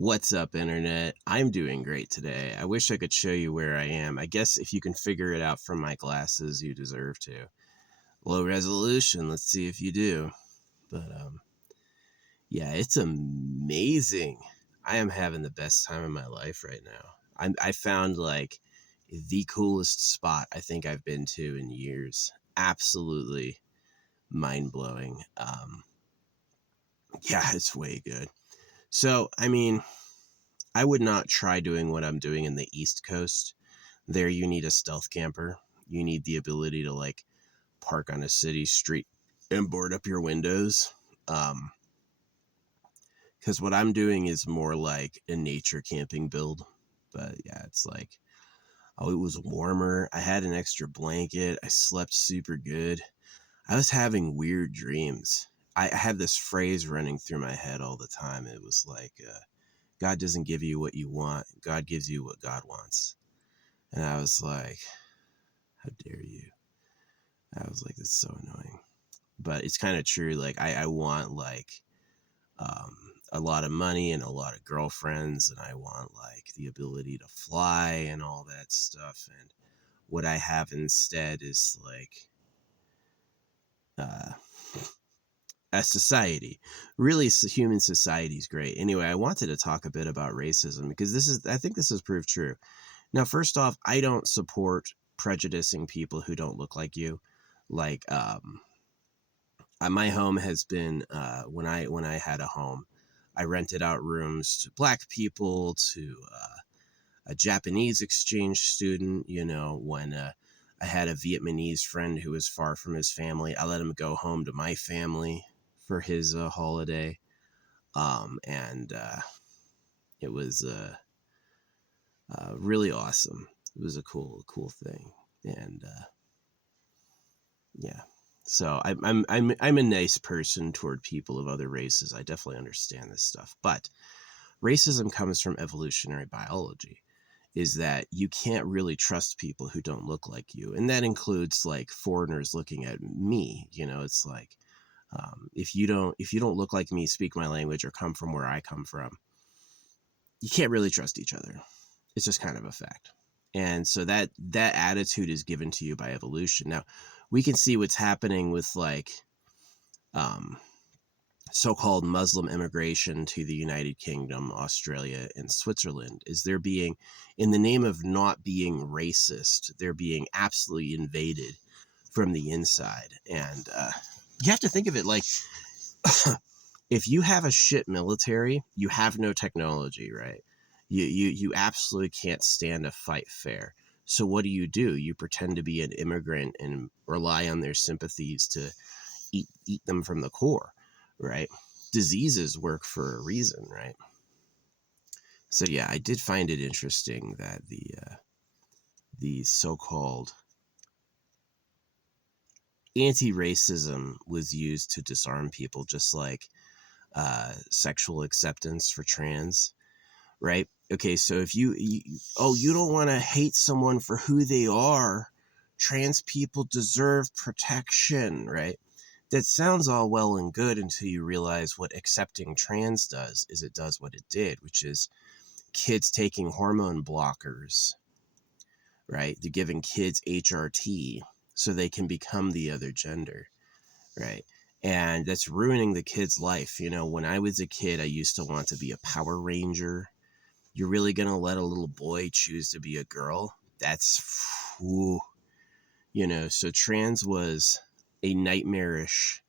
What's up, Internet? I'm doing great today. I wish I could show you where I am. I guess if you can figure it out from my glasses, you deserve to. Low resolution, let's see if you do. But, yeah, it's amazing. I am having the best time of my life right now. I found, like, the coolest spot I think I've been to in years. Absolutely mind-blowing. Yeah, it's way good. So, I mean, I would not try doing what I'm doing in the East Coast. There, you need a stealth camper. You need the ability to, like, park on a city street and board up your windows. Because what I'm doing is more like a nature camping build. But yeah, it's like, oh, it was warmer. I had an extra blanket. I slept super good. I was having weird dreams. I had this phrase running through my head all the time. It was like, God doesn't give you what you want. God gives you what God wants. And I was like, how dare you? I was like, that's so annoying. But it's kind of true. Like, I want, like, a lot of money and a lot of girlfriends, and I want, like, the ability to fly and all that stuff. And what I have instead is, like, a society. Really, human society is great. Anyway, I wanted to talk a bit about racism because I think this is proved true. Now, first off, I don't support prejudicing people who don't look like you. Like, my home has been, when I had a home, I rented out rooms to Black people, to a Japanese exchange student. You know, when I had a Vietnamese friend who was far from his family, I let him go home to my family for his holiday. And it was really awesome. It was a cool thing. And yeah. So I'm a nice person toward people of other races. I definitely understand this stuff. But racism comes from evolutionary biology, is that you can't really trust people who don't look like you. And that includes, like, foreigners looking at me. You know, it's like, if you don't look like me, speak my language, or come from where I come from, you can't really trust each other. It's just kind of a fact. And so that attitude is given to you by evolution. Now, we can see what's happening with, like, so-called Muslim immigration to the United Kingdom, Australia, and Switzerland. Is they're being, in the name of not being racist, they're being absolutely invaded from the inside. And you have to think of it like, if you have a shit military, you have no technology, right? You absolutely can't stand a fight fair. So what do? You pretend to be an immigrant and rely on their sympathies to eat them from the core, right? Diseases work for a reason, right? So yeah, I did find it interesting that the so-called anti-racism was used to disarm people, just like sexual acceptance for trans, right? Okay, so if you don't want to hate someone for who they are, trans people deserve protection, right? That sounds all well and good until you realize what accepting trans does. Is it does what it did, which is kids taking hormone blockers, right? They're giving kids HRT so they can become the other gender, right? And that's ruining the kid's life. You know, when I was a kid, I used to want to be a Power Ranger. You're really going to let a little boy choose to be a girl? That's, whew. You know, so trans was a nightmarish,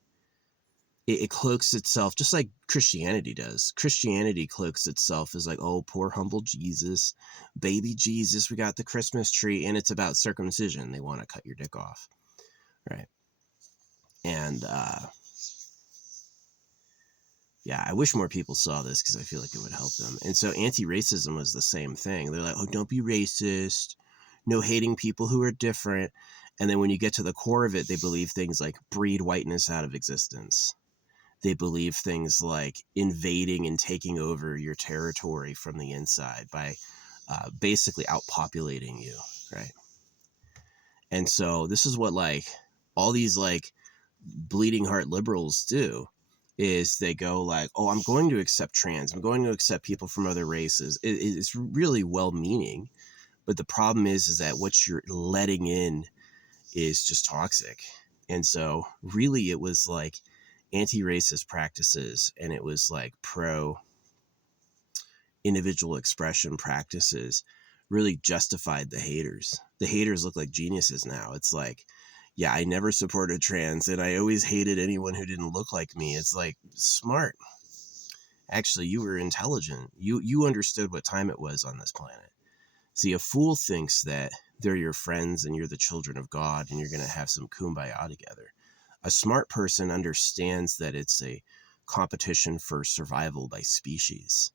it cloaks itself just like Christianity does. Christianity cloaks itself as like, oh, poor humble Jesus, baby Jesus, we got the Christmas tree, and it's about circumcision. They want to cut your dick off, right? And yeah, I wish more people saw this because I feel like it would help them. And so anti-racism was the same thing. They're like, oh, don't be racist, no hating people who are different. And then when you get to the core of it, they believe things like breed whiteness out of existence. They believe things like invading and taking over your territory from the inside by basically outpopulating you, right? And so this is what, like, all these, like, bleeding heart liberals do, is they go like, oh, I'm going to accept trans. I'm going to accept people from other races. It's really well-meaning. But the problem is that what you're letting in is just toxic. And so really it was like anti-racist practices, and it was like pro individual expression practices really justified the haters. The haters look like geniuses now. It's like, yeah, I never supported trans and I always hated anyone who didn't look like me. It's like, smart. Actually, you were intelligent. You understood what time it was on this planet. See, a fool thinks that they're your friends and you're the children of God and you're going to have some kumbaya together. A smart person understands that it's a competition for survival by species,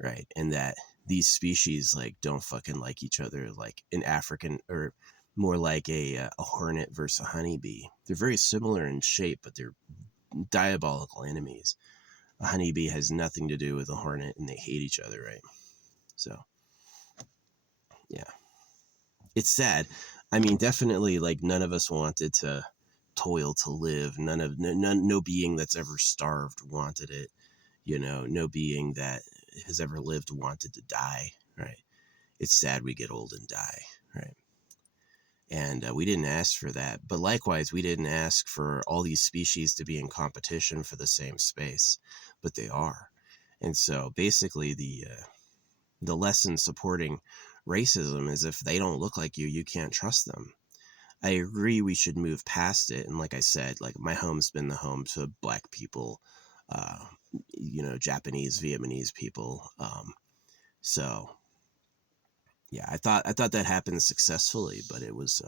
right? And that these species like don't fucking like each other, like an African, or more like a hornet versus a honeybee. They're very similar in shape, but they're diabolical enemies. A honeybee has nothing to do with a hornet, and they hate each other, right? So, yeah, it's sad. I mean, definitely, like, none of us wanted to toil to live. No being that's ever starved wanted it. You know, no being that has ever lived wanted to die, right? It's sad we get old and die, right? And we didn't ask for that. But likewise, we didn't ask for all these species to be in competition for the same space, but they are. And so basically the lesson supporting racism is if they don't look like you can't trust them. I agree we should move past it. And like I said, like my home's been the home to Black people, uh, Japanese, Vietnamese people. So yeah, I thought that happened successfully, but it was,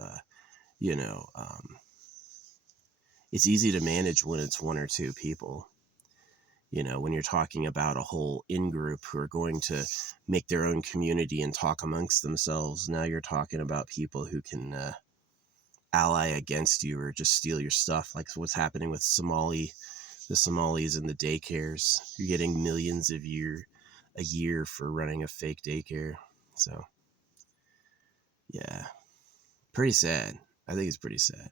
you know, um, it's easy to manage when it's one or two people. You know, when you're talking about a whole in-group who are going to make their own community and talk amongst themselves, now you're talking about people who can ally against you or just steal your stuff, like what's happening with the Somalis and the daycares. You're getting millions a year for running a fake daycare. So, yeah, pretty sad. I think it's pretty sad.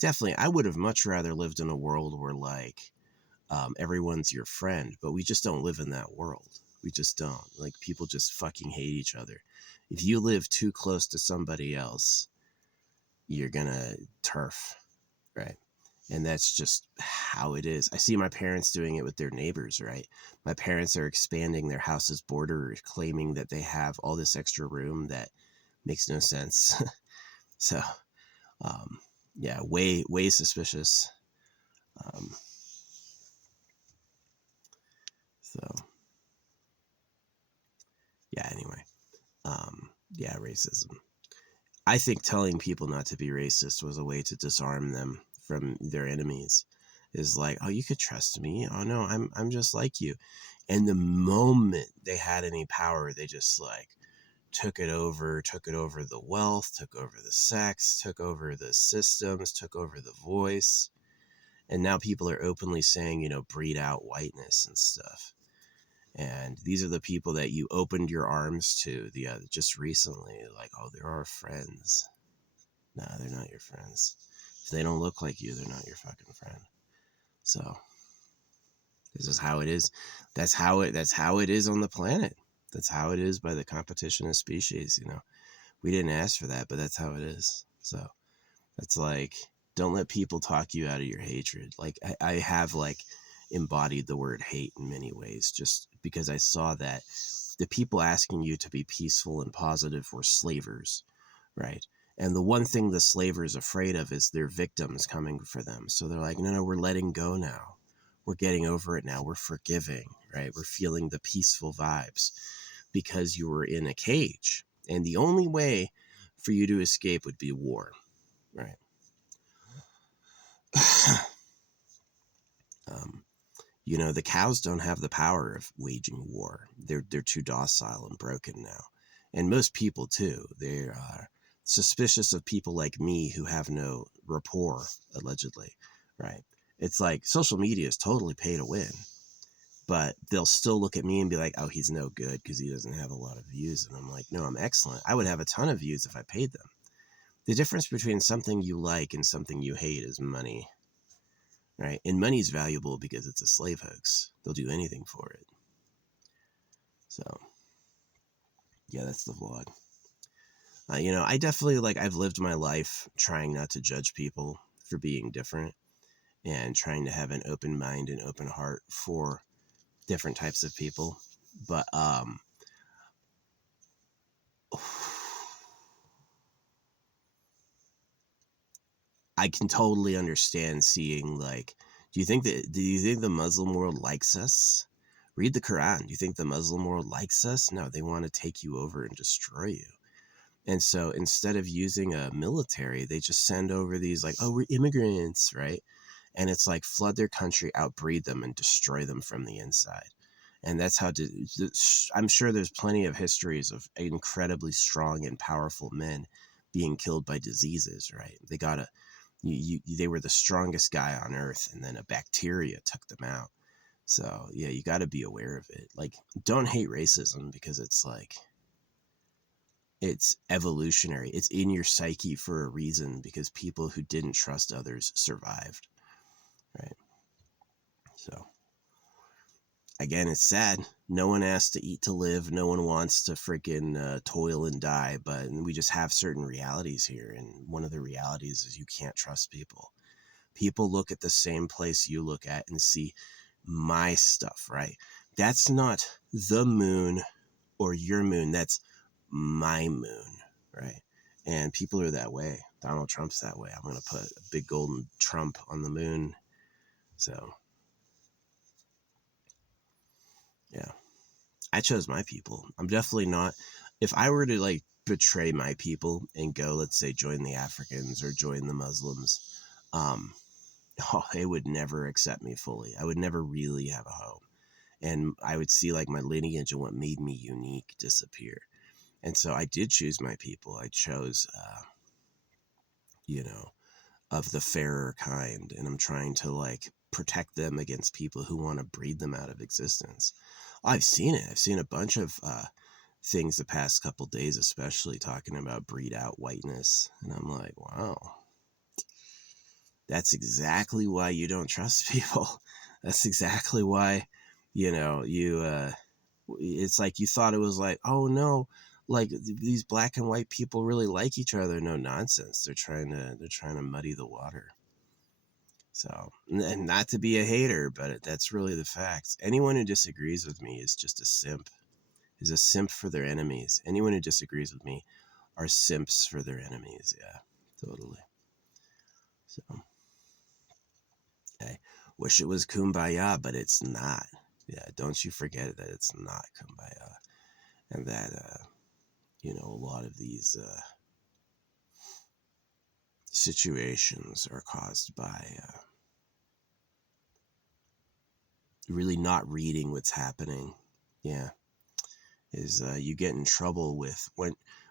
Definitely, I would have much rather lived in a world where like everyone's your friend, but we just don't live in that world. We just don't. Like people just fucking hate each other. If you live too close to somebody else, you're gonna turf, right? And that's just how it is. I see my parents doing it with their neighbors, right? My parents are expanding their house's border, claiming that they have all this extra room that makes no sense. So, um, yeah, way suspicious. Um, so, yeah, anyway. Yeah, racism. I think telling people not to be racist was a way to disarm them from their enemies. Is like, oh, you could trust me. Oh no, I'm just like you. And the moment they had any power, they just like took it over the wealth, took over the sex, took over the systems, took over the voice. And now people are openly saying, breed out whiteness and stuff. And these are the people that you opened your arms to just recently. Like, oh, they're our friends. Nah, they're not your friends. If they don't look like you, they're not your fucking friend. So this is how it is. That's how it is on the planet. That's how it is by the competition of species. We didn't ask for that, but that's how it is. So it's like, don't let people talk you out of your hatred. Like I have like embodied the word hate in many ways, just because I saw that the people asking you to be peaceful and positive were slavers, right? And the one thing the slaver is afraid of is their victims coming for them. So they're like, no, we're letting go now. We're getting over it now. We're forgiving, right? We're feeling the peaceful vibes because you were in a cage. And the only way for you to escape would be war, right? um, the cows don't have the power of waging war. They're too docile and broken now. And most people too. They are suspicious of people like me who have no rapport, allegedly, right? It's like social media is totally pay to win, but they'll still look at me and be like, oh, he's no good because he doesn't have a lot of views. And I'm like, no, I'm excellent. I would have a ton of views if I paid them. The difference between something you like and something you hate is money, right? And money's valuable because it's a slave hoax. They'll do anything for it. So, yeah, that's the vlog. I definitely, I've lived my life trying not to judge people for being different and trying to have an open mind and open heart for different types of people. But, I can totally understand seeing, do you think the Muslim world likes us? Read the Quran. Do you think the Muslim world likes us? No, they want to take you over and destroy you. And so instead of using a military, they just send over these oh, we're immigrants, right? And it's flood their country, outbreed them, and destroy them from the inside. And that's how I'm sure there's plenty of histories of incredibly strong and powerful men being killed by diseases, right? They were the strongest guy on earth, and then a bacteria took them out. So yeah, you got to be aware of it. Don't hate racism, because it's evolutionary. It's in your psyche for a reason, because people who didn't trust others survived, right? So again, it's sad. No one asked to eat to live. No one wants to freaking toil and die, but we just have certain realities here. And one of the realities is you can't trust people. People look at the same place you look at and see my stuff, right? That's not the moon or your moon. That's my moon, right? And people are that way. Donald Trump's that way. I'm going to put a big golden Trump on the moon. So, yeah. I chose my people. I'm definitely not. If I were to betray my people and go, let's say, join the Africans or join the Muslims, they would never accept me fully. I would never really have a home. And I would see my lineage and what made me unique disappear. And so I did choose my people. I chose, of the fairer kind. And I'm trying to protect them against people who want to breed them out of existence. I've seen it. I've seen a bunch of things the past couple days, especially talking about breed out whiteness. And I'm like, wow, that's exactly why you don't trust people. That's exactly why, it's you thought it was oh no, these black and white people really like each other. No, nonsense. They're trying to muddy the water. So, and not to be a hater, but that's really the facts. Anyone who disagrees with me is just a simp. Is a simp for their enemies. Anyone who disagrees with me are simps for their enemies. Yeah, totally. So, I wish it was kumbaya, but it's not. Yeah, don't you forget that it's not kumbaya. And that, a lot of these situations are caused by really not reading what's happening. Yeah. Is you get in trouble with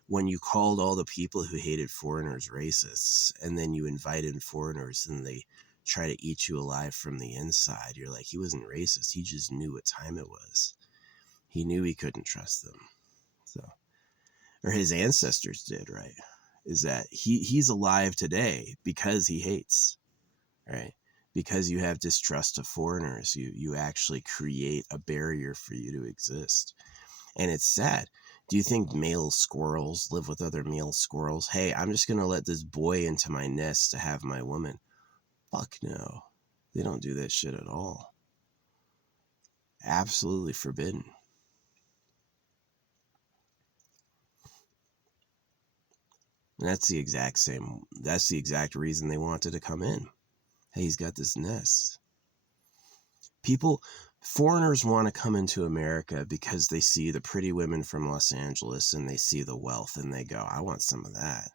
when you called all the people who hated foreigners racists, and then you invite in foreigners and they try to eat you alive from the inside. You're like, he wasn't racist. He just knew what time it was. He knew he couldn't trust them. So, or his ancestors did, right? Is that he's alive today because he hates, right? Because you have distrust of foreigners, you actually create a barrier for you to exist. And it's sad. Do you think male squirrels live with other male squirrels? Hey, I'm just going to let this boy into my nest to have my woman. Fuck no. They don't do that shit at all. Absolutely forbidden. And that's the exact reason they wanted to come in. Hey, he's got this nest. Foreigners want to come into America because they see the pretty women from Los Angeles and they see the wealth and they go, I want some of that.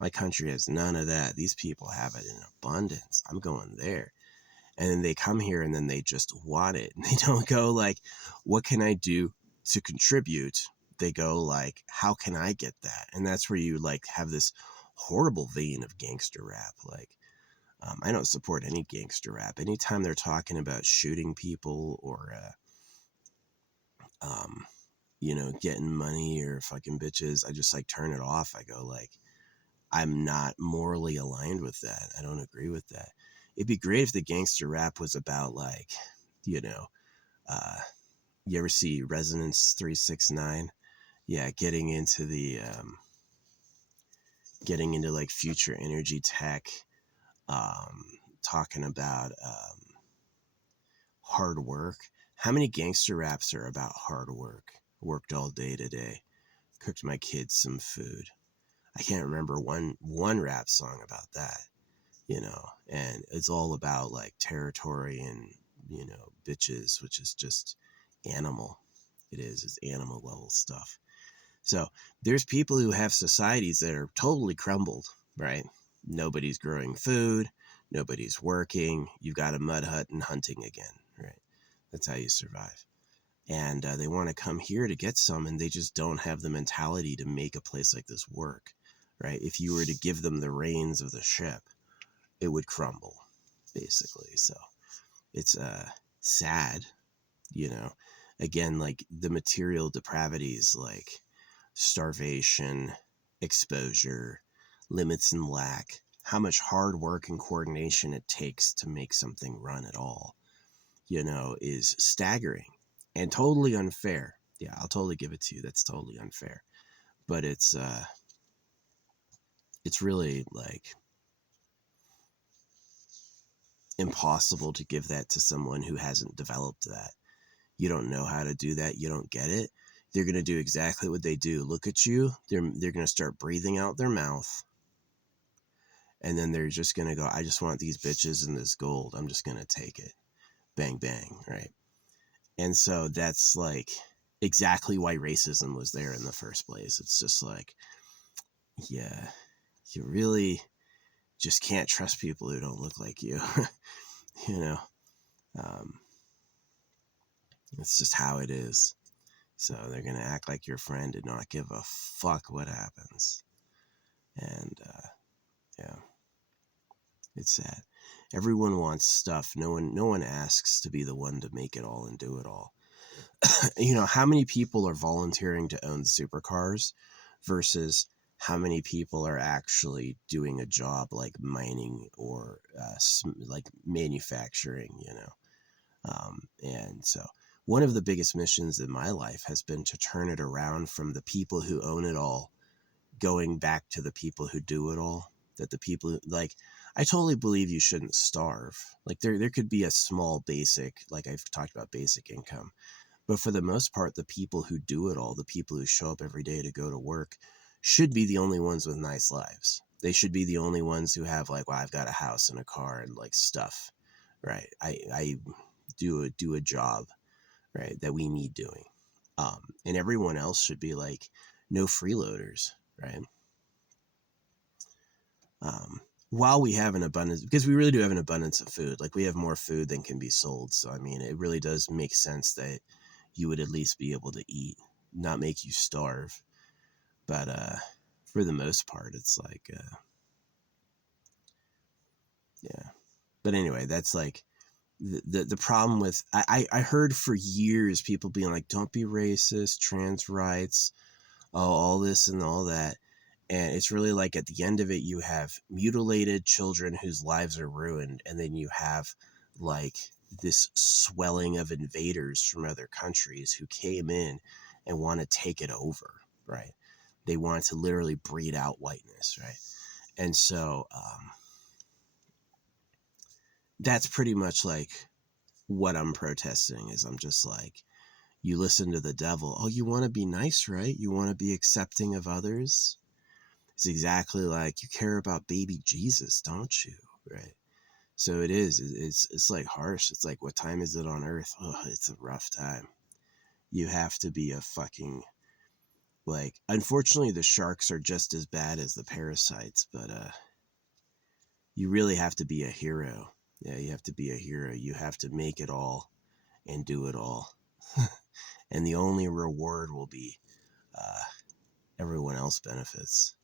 My country has none of that. These people have it in abundance. I'm going there. And then they come here and then they just want it. And they don't go what can I do to contribute? They go how can I get that? And that's where you have this horrible vein of gangster rap. I don't support any gangster rap. Anytime they're talking about shooting people or, getting money or fucking bitches, I just turn it off. I go I'm not morally aligned with that. I don't agree with that. it'd be great if the gangster rap was about like, you know, you ever see Resonance 369? Yeah, getting into like future energy tech, talking about hard work. How many gangster raps are about hard work? Worked all day today, cooked my kids some food. I can't remember one rap song about that, you know, and it's all about like territory and, you know, bitches, which is just animal. It's animal level stuff. So there's people who have societies that are totally crumbled, right? Nobody's growing food, nobody's working, you've got a mud hut and hunting again, right? That's how you survive. And they want to come here to get some, and they just don't have the mentality to make a place like this work, right? If you were to give them the reins of the ship, it would crumble, basically. So it's sad, you know. Again, like the material depravities, like starvation, exposure, limits and lack, how much hard work and coordination it takes to make something run at all, you know, is staggering and totally unfair. Yeah, I'll totally give it to you. That's totally unfair. But it's really like impossible to give that to someone who hasn't developed that. You don't know how to do that. You don't get it. They're going to do exactly what they do. Look at you. They're going to start breathing out their mouth. And then they're just going to go, I just want these bitches and this gold. I'm just going to take it. Bang, bang. Right. And so that's like exactly why racism was there in the first place. It's just like, yeah, you really just can't trust people who don't look like you. You know, it's just how it is. So they're going to act like your friend and not give a fuck what happens. And yeah, it's sad. Everyone wants stuff. No one asks to be the one to make it all and do it all. You know, how many people are volunteering to own supercars versus how many people are actually doing a job like mining or like manufacturing, you know? And so one of the biggest missions in my life has been to turn it around from the people who own it all going back to the people who do it all. That the people, like, I totally believe you shouldn't starve. Like there could be a small basic, like I've talked about basic income, but for the most part, the people who do it all, the people who show up every day to go to work, should be the only ones with nice lives. They should be the only ones who have like, well, I've got a house and a car and like stuff, right? I do a job, right, that we need doing. And everyone else should be like, no freeloaders, right? While we have an abundance, because we really do have an abundance of food, like we have more food than can be sold. So, I mean, it really does make sense that you would at least be able to eat, not make you starve. But for the most part, it's like, yeah. But anyway, that's like the problem with, I heard for years people being like, don't be racist, trans rights, all this and all that. And it's really like at the end of it, you have mutilated children whose lives are ruined. And then you have like this swelling of invaders from other countries who came in and want to take it over, right? They want to literally breed out whiteness, right? And so that's pretty much like what I'm protesting is I'm just like, you listen to the devil. Oh, you want to be nice, right? You want to be accepting of others. It's exactly like you care about baby Jesus, don't you? Right. So it is. It's like harsh. It's like, what time is it on earth? Oh, it's a rough time. You have to be a fucking, like, unfortunately the sharks are just as bad as the parasites, but you really have to be a hero. Yeah, you have to be a hero. You have to make it all and do it all. And the only reward will be everyone else benefits.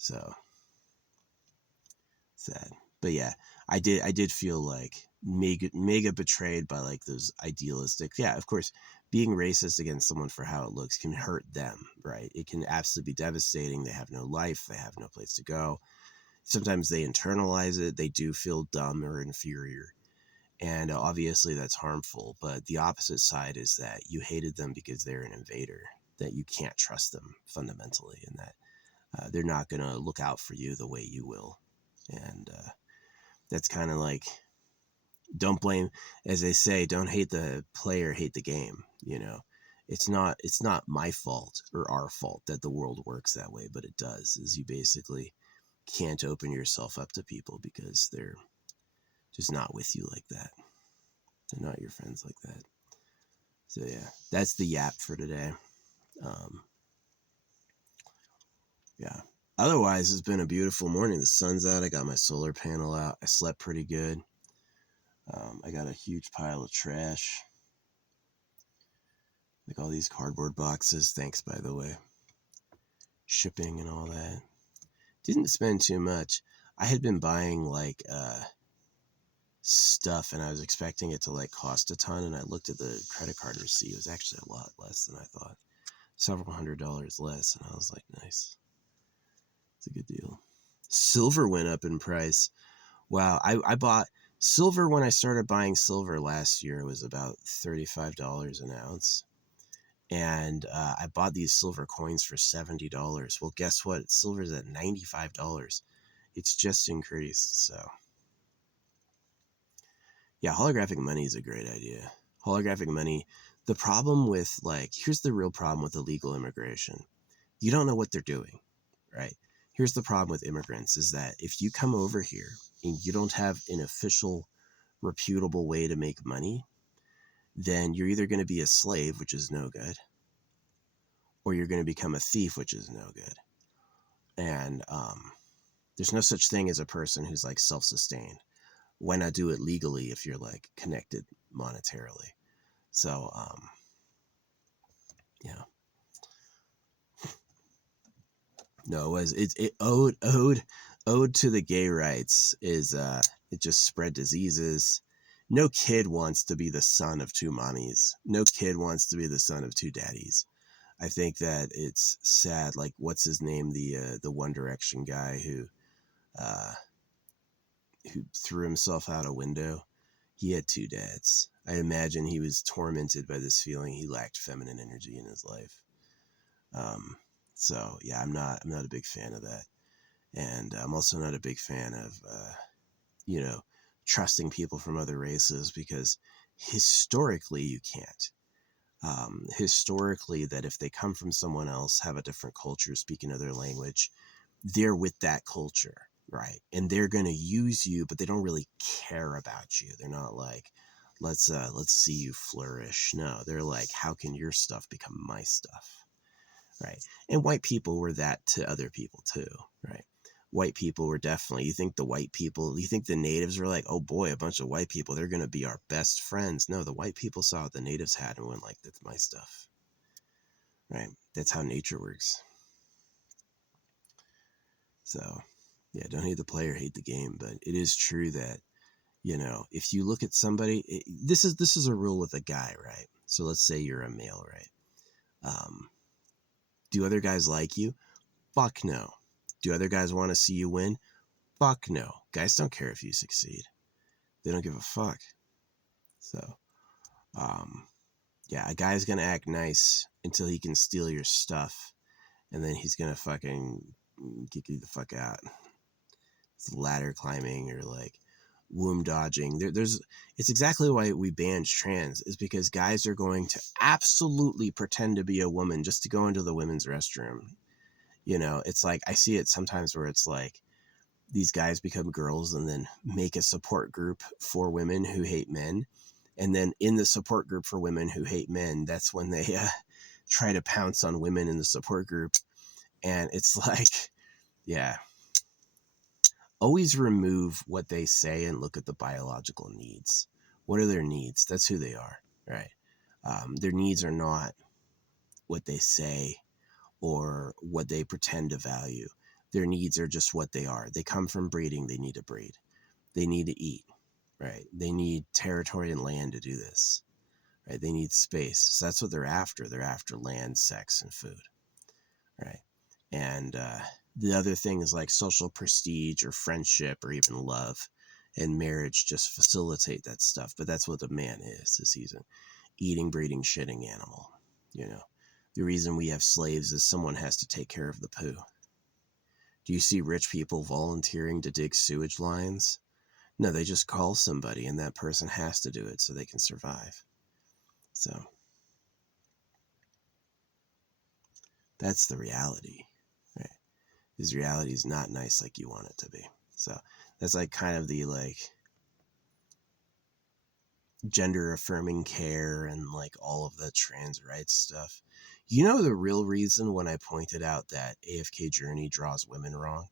So sad. But yeah, I did feel like mega betrayed by like those idealistic. Yeah, of course, being racist against someone for how it looks can hurt them, right? It can absolutely be devastating. They have no life. They have no place to go. sometimes they internalize it. They do feel dumb or inferior. And obviously that's harmful. But the opposite side is that you hated them because they're an invader, that you can't trust them fundamentally, and that they're not going to look out for you the way you will. And that's kind of like, don't blame, as they say, don't hate the player, hate the game. You know, it's not my fault or our fault that the world works that way, but it does. Is you basically can't open yourself up to people because they're just not with you like that. They're not your friends like that. So yeah, that's the yap for today. Yeah. Otherwise, it's been a beautiful morning. The sun's out. I got my solar panel out. I slept pretty good. I got a huge pile of trash. Like all these cardboard boxes. Thanks, by the way. Shipping and all that. Didn't spend too much. I had been buying like stuff, and I was expecting it to like cost a ton, and I looked at the credit card receipt. It was actually a lot less than I thought. Several $100s less, and I was like, nice. It's a good deal. Silver went up in price. Wow, I bought silver when I started buying silver last year. It was about $35 an ounce. And I bought these silver coins for $70. Well, guess what? Silver's at $95. It's just increased, so. Yeah, holographic money is a great idea. Holographic money, the problem with, like, here's the real problem with illegal immigration. You don't know what they're doing, right? Here's the problem with immigrants is that if you come over here and you don't have an official, reputable way to make money, then you're either going to be a slave, which is no good, or you're going to become a thief, which is no good. And there's no such thing as a person who's like self-sustained. Why not do it legally if you're like connected monetarily? So, yeah. No, it ode to the gay rights is it just spread diseases. No kid wants to be the son of two mommies. No kid wants to be the son of two daddies. I think that it's sad. Like, what's his name? The One Direction guy who threw himself out a window. He had two dads. I imagine he was tormented by this feeling he lacked feminine energy in his life. So yeah, I'm not a big fan of that. And I'm also not a big fan of, trusting people from other races, because historically you can't. Historically, that if they come from someone else, have a different culture, speak another language, they're with that culture, right? And they're going to use you, but they don't really care about you. They're not like, let's see you flourish. No, they're like, how can your stuff become my stuff? Right. And white people were that to other people too, right? White people were definitely, you think the natives were like, oh boy, a bunch of white people, they're going to be our best friends. No, the white people saw what the natives had and went like, that's my stuff, right? That's how nature works. So yeah, don't hate the player, hate the game. But it is true that, if you look at somebody, this is a rule with a guy, right? So let's say you're a male, right? Do other guys like you? Fuck no. Do other guys want to see you win? Fuck no. Guys don't care if you succeed. They don't give a fuck. So, yeah, a guy's going to act nice until he can steal your stuff. And then he's going to fucking kick you the fuck out. It's ladder climbing or like womb dodging. It's exactly why we banned trans, is because guys are going to absolutely pretend to be a woman just to go into the women's restroom. It's like, I see it sometimes where it's like these guys become girls and then make a support group for women who hate men. And then in the support group for women who hate men, that's when they try to pounce on women in the support group. And it's like, yeah, always remove what they say and look at the biological needs. What are their needs? That's who they are, right? Their needs are not what they say or what they pretend to value. Their needs are just what they are. They come from breeding. They need to breed. They need to eat, right? They need territory and land to do this, right? They need space. So that's what they're after. They're after land, sex, and food, right? And The other thing is like social prestige or friendship or even love, and marriage just facilitate that stuff. But that's what a man is he's an eating, breeding, shitting animal. You know, the reason we have slaves is someone has to take care of the poo. Do you see rich people volunteering to dig sewage lines? No, they just call somebody and that person has to do it so they can survive. So that's the reality, right? Because reality is not nice like you want it to be. So that's like kind of the like gender affirming care and like all of the trans rights stuff. You know, the real reason when I pointed out that AFK Journey draws women wrong?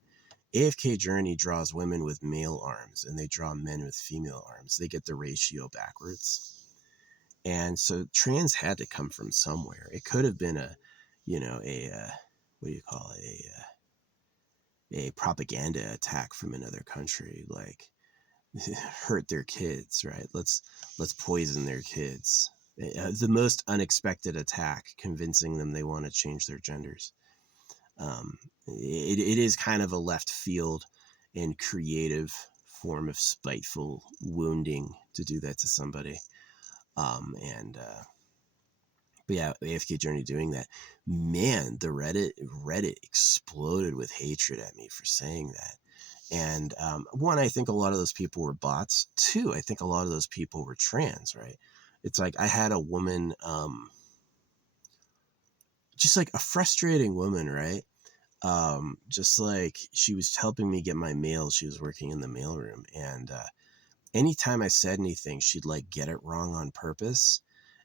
AFK Journey draws women with male arms and they draw men with female arms. They get the ratio backwards. And so trans had to come from somewhere. It could have been a, you know, what do you call it? A propaganda attack from another country, like hurt their kids, right? Let's poison their kids. The most unexpected attack, convincing them they want to change their genders. It is kind of a left field and creative form of spiteful wounding to do that to somebody. But yeah, AFK Journey doing that. Man, the Reddit exploded with hatred at me for saying that. And one, I think a lot of those people were bots. Two, I think a lot of those people were trans, right? It's like I had a woman, just like a frustrating woman, right? Just like she was helping me get my mail. She was working in the mailroom. And anytime I said anything, she'd like get it wrong on purpose.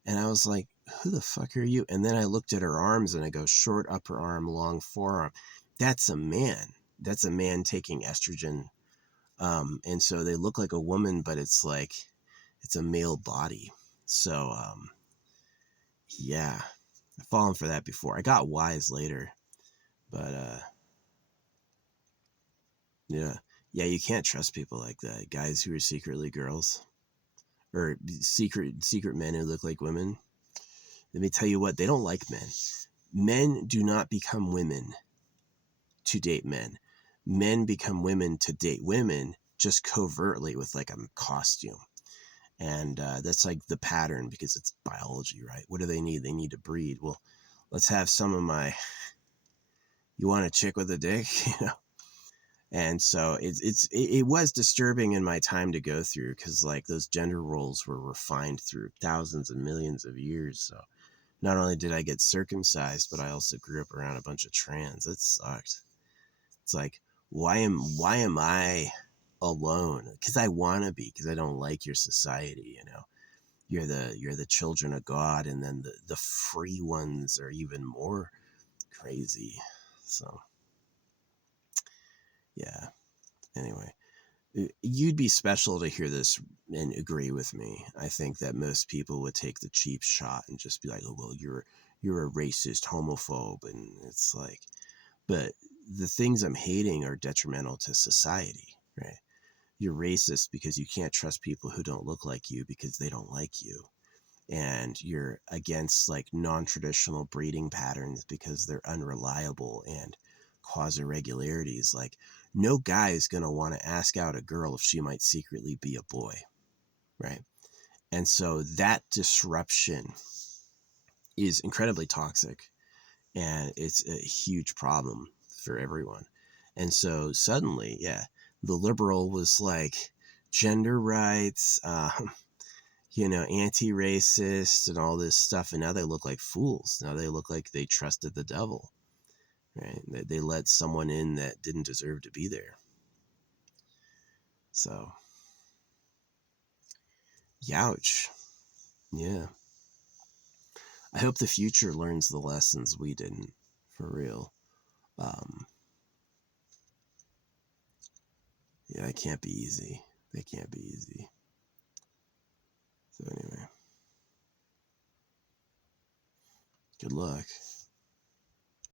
And I was like, who the fuck are you? And then I looked at her arms and I go, short upper arm, long forearm. That's a man. That's a man taking estrogen. And so they look like a woman, but it's like, it's a male body. So, yeah, I've fallen for that before. I got wise later, but, yeah, you can't trust people like that. Guys who are secretly girls or secret men who look like women. Let me tell you what, they don't like men. Men do not become women to date men. Men become women to date women, just covertly with like a costume. And that's like the pattern because it's biology, right? What do they need? They need to breed. Well, let's have some of my, you want a chick with a dick, you know? And so it was disturbing in my time to go through because like those gender roles were refined through thousands and millions of years. So not only did I get circumcised, but I also grew up around a bunch of trans. It sucked. It's like, why am I alone? Because I want to be, because I don't like your society, you know. You're the children of God, and then the free ones are even more crazy. So yeah. Anyway, you'd be special to hear this and agree with me. I think that most people would take the cheap shot and just be like, oh, well, you're a racist homophobe. And it's like, but the things I'm hating are detrimental to society, right? You're racist because you can't trust people who don't look like you because they don't like you. And you're against like non-traditional breeding patterns because they're unreliable and cause irregularities. Like no guy is going to want to ask out a girl if she might secretly be a boy, right? And so that disruption is incredibly toxic and it's a huge problem for everyone. And so suddenly, yeah, the liberal was like gender rights, you know, anti-racist and all this stuff. And now they look like fools. Now they look like they trusted the devil, right? They let someone in that didn't deserve to be there. So, youch. Yeah. I hope the future learns the lessons we didn't, for real. Yeah, it can't be easy. They can't be easy. So anyway, good luck.